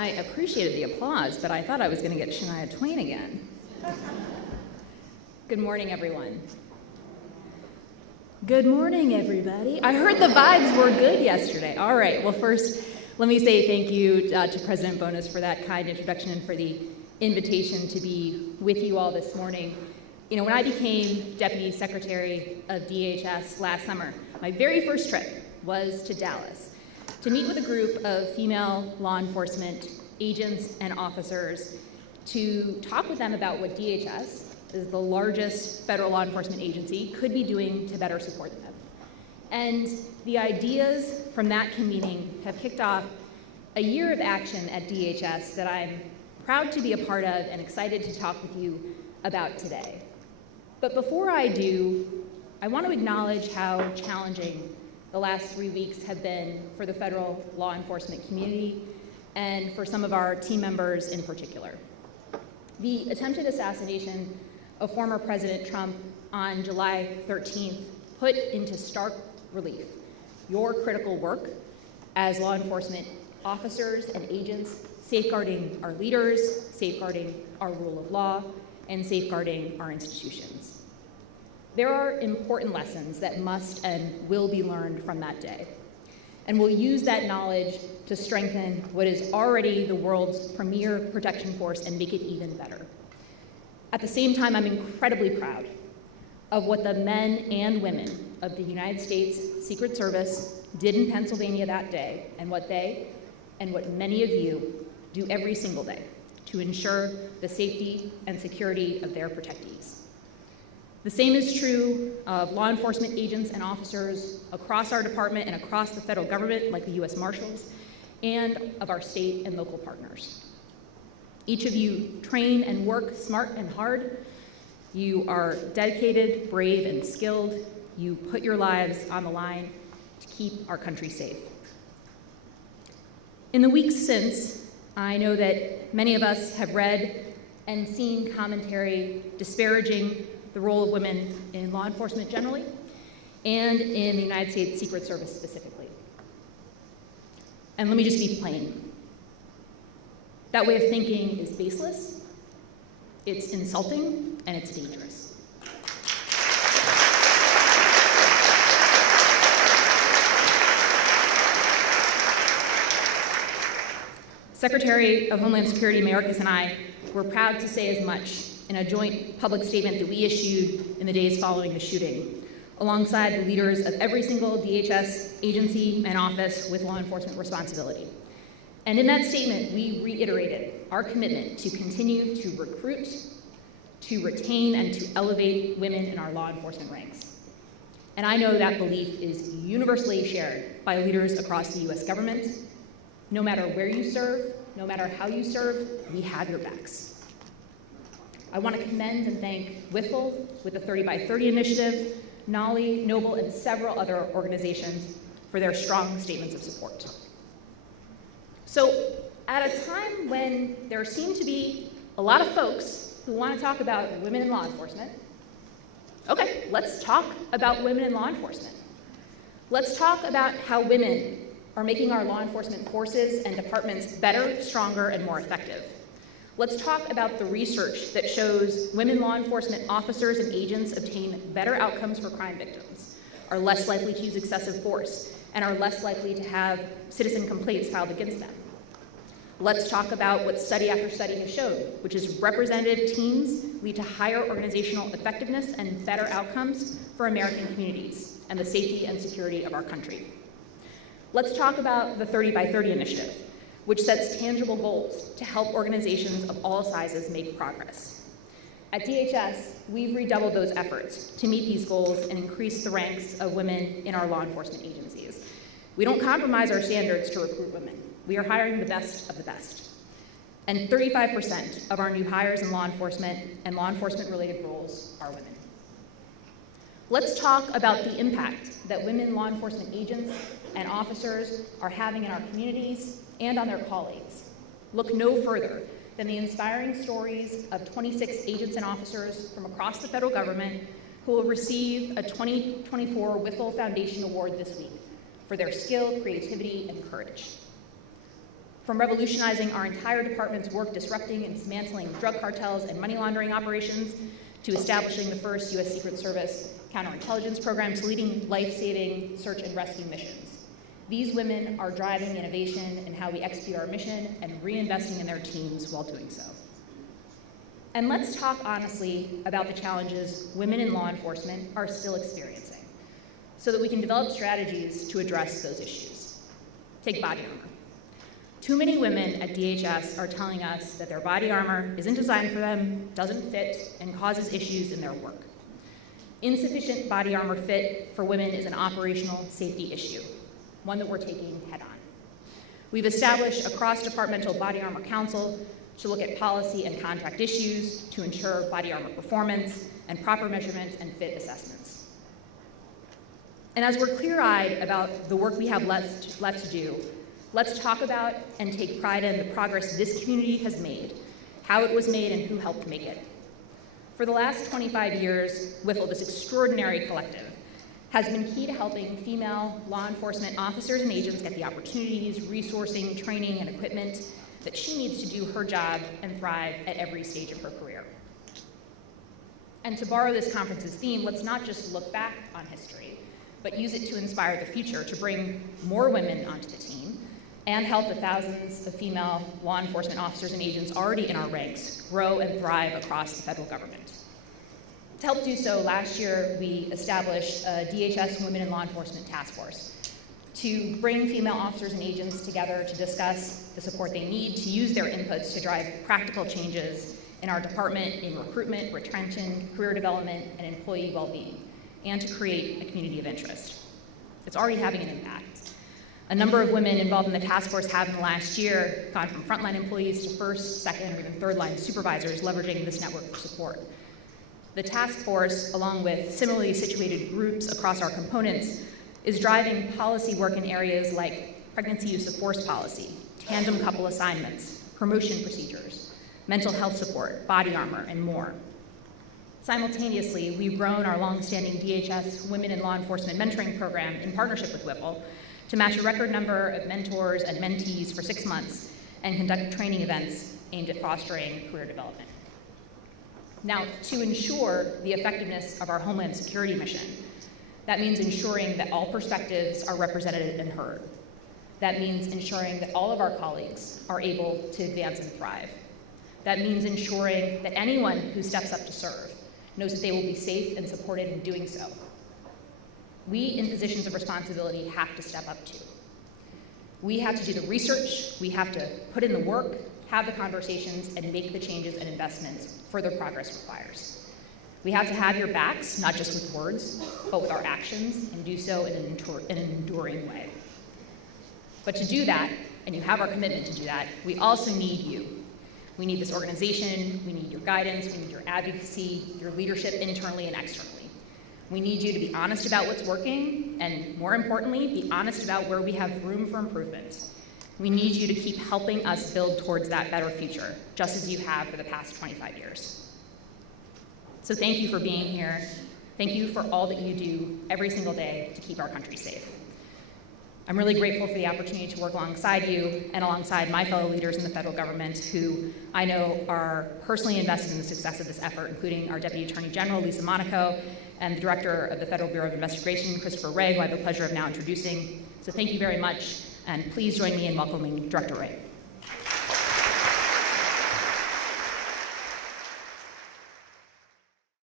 I appreciated the applause, but I thought I was going to get Shania Twain again. Good morning, everyone. Good morning, everybody. I heard the vibes were good yesterday. All right, well, first, let me say thank you to President Bonas for that kind introduction and for the invitation to be with you all this morning. You know, when I became Deputy Secretary of DHS last summer, my very first trip was to Dallas to meet with a group of female law enforcement agents and officers to talk with them about what DHS, as the largest federal law enforcement agency, could be doing to better support them. And the ideas from that convening have kicked off a year of action at DHS that I'm proud to be a part of and excited to talk with you about today. But before I do, I want to acknowledge how challenging the last 3 weeks have been for the federal law enforcement community and for some of our team members in particular. The attempted assassination of former President Trump on July 13th put into stark relief your critical work as law enforcement officers and agents, safeguarding our leaders, safeguarding our rule of law, and safeguarding our institutions. There are important lessons that must and will be learned from that day, and we'll use that knowledge to strengthen what is already the world's premier protection force and make it even better. At the same time, I'm incredibly proud of what the men and women of the United States Secret Service did in Pennsylvania that day, and what they, and what many of you, do every single day to ensure the safety and security of their protectees. The same is true of law enforcement agents and officers across our department and across the federal government, like the U.S. Marshals, and of our state and local partners. Each of you train and work smart and hard. You are dedicated, brave, and skilled. You put your lives on the line to keep our country safe. In the weeks since, I know that many of us have read and seen commentary disparaging the role of women in law enforcement generally, and in the United States Secret Service specifically. And let me just be plain. That way of thinking is baseless, it's insulting, and it's dangerous. Secretary of Homeland Security Mayorkas and I were proud to say as much in a joint public statement that we issued in the days following the shooting, alongside the leaders of every single DHS agency and office with law enforcement responsibility. And in that statement, we reiterated our commitment to continue to recruit, to retain, and to elevate women in our law enforcement ranks. And I know that belief is universally shared by leaders across the US government. No matter where you serve, no matter how you serve, we have your backs. I want to commend and thank WIFL with the 30 by 30 initiative, NOLI, Noble, and several other organizations for their strong statements of support. So at a time when there seem to be a lot of folks who want to talk about women in law enforcement, okay, let's talk about women in law enforcement. Let's talk about how women are making our law enforcement forces and departments better, stronger, and more effective. Let's talk about the research that shows women law enforcement officers and agents obtain better outcomes for crime victims, are less likely to use excessive force, and are less likely to have citizen complaints filed against them. Let's talk about what study after study has shown, which is representative teams lead to higher organizational effectiveness and better outcomes for American communities and the safety and security of our country. Let's talk about the 30 by 30 initiative, which sets tangible goals to help organizations of all sizes make progress. At DHS, we've redoubled those efforts to meet these goals and increase the ranks of women in our law enforcement agencies. We don't compromise our standards to recruit women. We are hiring the best of the best. And 35% of our new hires in law enforcement and law enforcement-related roles are women. Let's talk about the impact that women law enforcement agents and officers are having in our communities and on their colleagues. Look no further than the inspiring stories of 26 agents and officers from across the federal government who will receive a 2024 Whittle Foundation Award this week for their skill, creativity, and courage. From revolutionizing our entire department's work disrupting and dismantling drug cartels and money laundering operations, to establishing the first U.S. Secret Service counterintelligence program, to leading life-saving search and rescue missions. These women are driving innovation in how we execute our mission and reinvesting in their teams while doing so. And let's talk honestly about the challenges women in law enforcement are still experiencing, so that we can develop strategies to address those issues. Take body armor. Too many women at DHS are telling us that their body armor isn't designed for them, doesn't fit, and causes issues in their work. Insufficient body armor fit for women is an operational safety issue, one that we're taking head on. We've established a cross-departmental body armor council to look at policy and contract issues to ensure body armor performance and proper measurement and fit assessments. And as we're clear-eyed about the work we have left to do, let's talk about and take pride in the progress this community has made, how it was made, and who helped make it. For the last 25 years, WIFL, this extraordinary collective, has been key to helping female law enforcement officers and agents get the opportunities, resourcing, training, and equipment that she needs to do her job and thrive at every stage of her career. And to borrow this conference's theme, let's not just look back on history, but use it to inspire the future, to bring more women onto the team, and help the thousands of female law enforcement officers and agents already in our ranks grow and thrive across the federal government. To help do so, last year we established a DHS Women in Law Enforcement Task Force to bring female officers and agents together to discuss the support they need, to use their inputs to drive practical changes in our department in recruitment, retention, career development, and employee well-being, and to create a community of interest. It's already having an impact. A number of women involved in the task force have in the last year gone from frontline employees to first, second, or even third line supervisors leveraging this network for support. The task force, along with similarly situated groups across our components, is driving policy work in areas like pregnancy use of force policy, tandem couple assignments, promotion procedures, mental health support, body armor, and more. Simultaneously, we've grown our longstanding DHS Women in Law Enforcement Mentoring Program in partnership with WIFL to match a record number of mentors and mentees for 6 months and conduct training events aimed at fostering career development. Now, to ensure the effectiveness of our Homeland Security mission, that means ensuring that all perspectives are represented and heard. That means ensuring that all of our colleagues are able to advance and thrive. That means ensuring that anyone who steps up to serve knows that they will be safe and supported in doing so. We in positions of responsibility have to step up too. We have to do the research, we have to put in the work, have the conversations, and make the changes and investments further progress requires. We have to have your backs, not just with words, but with our actions, and do so in an enduring way. But to do that, and you have our commitment to do that, we also need you. We need this organization, we need your guidance, we need your advocacy, your leadership internally and externally. We need you to be honest about what's working, and more importantly, be honest about where we have room for improvement. We need you to keep helping us build towards that better future, just as you have for the past 25 years. So thank you for being here. Thank you for all that you do every single day to keep our country safe. I'm really grateful for the opportunity to work alongside you and alongside my fellow leaders in the federal government who I know are personally invested in the success of this effort, including our Deputy Attorney General, Lisa Monaco, and the Director of the Federal Bureau of Investigation, Christopher Wray, who I have the pleasure of now introducing. So thank you very much, and please join me in welcoming Director Wray.